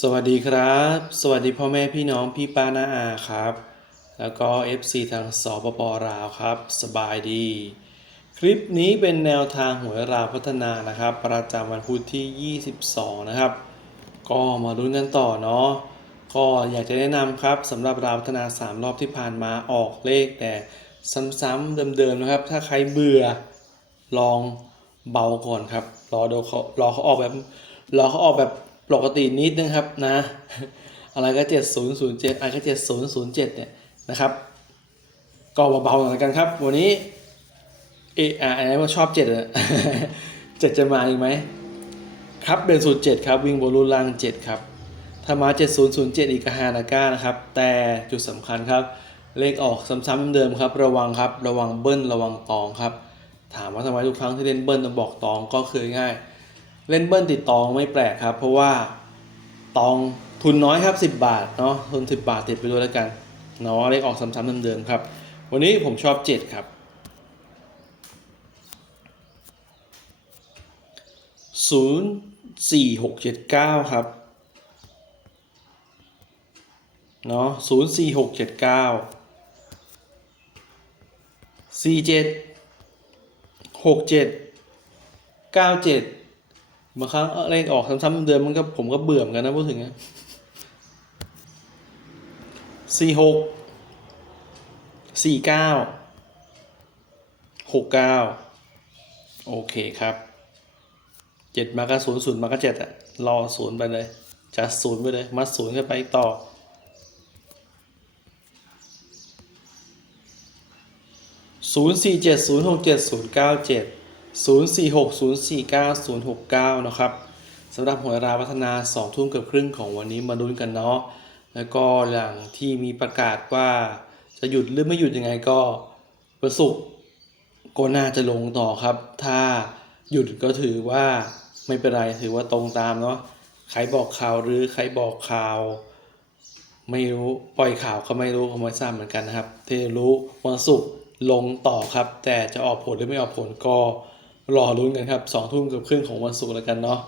สวัสดีครับ สวัสดีพ่อแม่พี่น้องพี่ป้าน้าอาครับ แล้วก็ FC ทางสปปลาวครับ สบายดี คลิปนี้เป็นแนวทางหวยราวพัฒนานะครับ ประจำวันพุธที่ 22 นะครับ ก็มาลุ้นกันต่อเนาะก็อยากจะแนะนำครับสำหรับราวพัฒนา 3 รอบที่ผ่านมาออกเลขแต่ซ้ำๆเดิมๆนะครับ ถ้าใครเบื่อลองเบาก่อนครับรอเดูเขารอเขาออกแบบรอเขาออกแบบ ปกตินิดนึงครับนะ อะไรก็ 7007อะไรก็7007 เนี่ยนะครับ ก็เบาๆหน่อยกันครับ วันนี้เอออะอันนี้ว่าชอบเจ็ดอะเจ็ดจะมาอีกไหมครับเบนสูตรเจ็ดครับวิ่งบนรูล่างเจ็ดครับถ้ามาเจ็ดศูนย์ศูนย์เจ็ดอีกก็ฮานาก้านะครับ แต่จุดสำคัญครับ เลขออกซ้ำๆเดิมครับ ระวังครับ ระวังเบิ้ลระวังตองครับ ถามว่าทำไมทุกครั้งที่เล่นเบิ้ลต้องบอกตองก็คือง่าย เล่นเบิ้ลติดตองไม่แปลกครับ เพราะว่าตองทุนน้อยครับ 10 บาทเนาะทุน 10 บาทติดไปด้วยแล้วกันเนาะเลขออกซ้ำๆเดิมๆครับ วันนี้ผมชอบ 7 ครับ 0 4 6 7 9 ครับเนาะ0 4 6 7 9 4 7 6 7 9 7 บางครั้งอ่อเลขออกซ้ำๆเดิมมันก็ผมก็เบื่อเหมือนกันนะพูดถึงนะสี่หกสี่เก้าหกเก้าโอเคครับเจ็ดมาก็ศูนย์ศูนย์มาก็เจ็ดอะรอศูนย์ไปเลยจะศูนย์ไปเลยมาศูนย์กันไปต่อศูนย์สี่เจ็ดศูนย์หกเจ็ดศูนย์เก้าเจ็ด ศูนย์สี่หกศูนะครับสำหรับหวยราพัฒนาสองทุ่มเกือบครึ่งของวันนี้มาลุ้นกันเนาะแล้วก็หลังที่มีประกาศว่าจะหยุดหรือไม่หยุดยังไงก็ประสุกร์ก็น่าจะลงต่อครับ ถ้าหยุดก็ถือว่าไม่เป็นไรถือว่าตรงตามเนาะใครบอกข่าวหรือใครบอกข่าว ไม่รู้ปล่อยข่าวก็ไม่รู้ก็ไม่ทราบเหมือนกันนะครับที่รู้วันศุกร์ลงต่อครับ แต่จะออกผลหรือไม่ออกผลก็ รอรุ้นกันครับสองทุ่มกับครึ่งของวันศุกร์แล้วกันเนาะ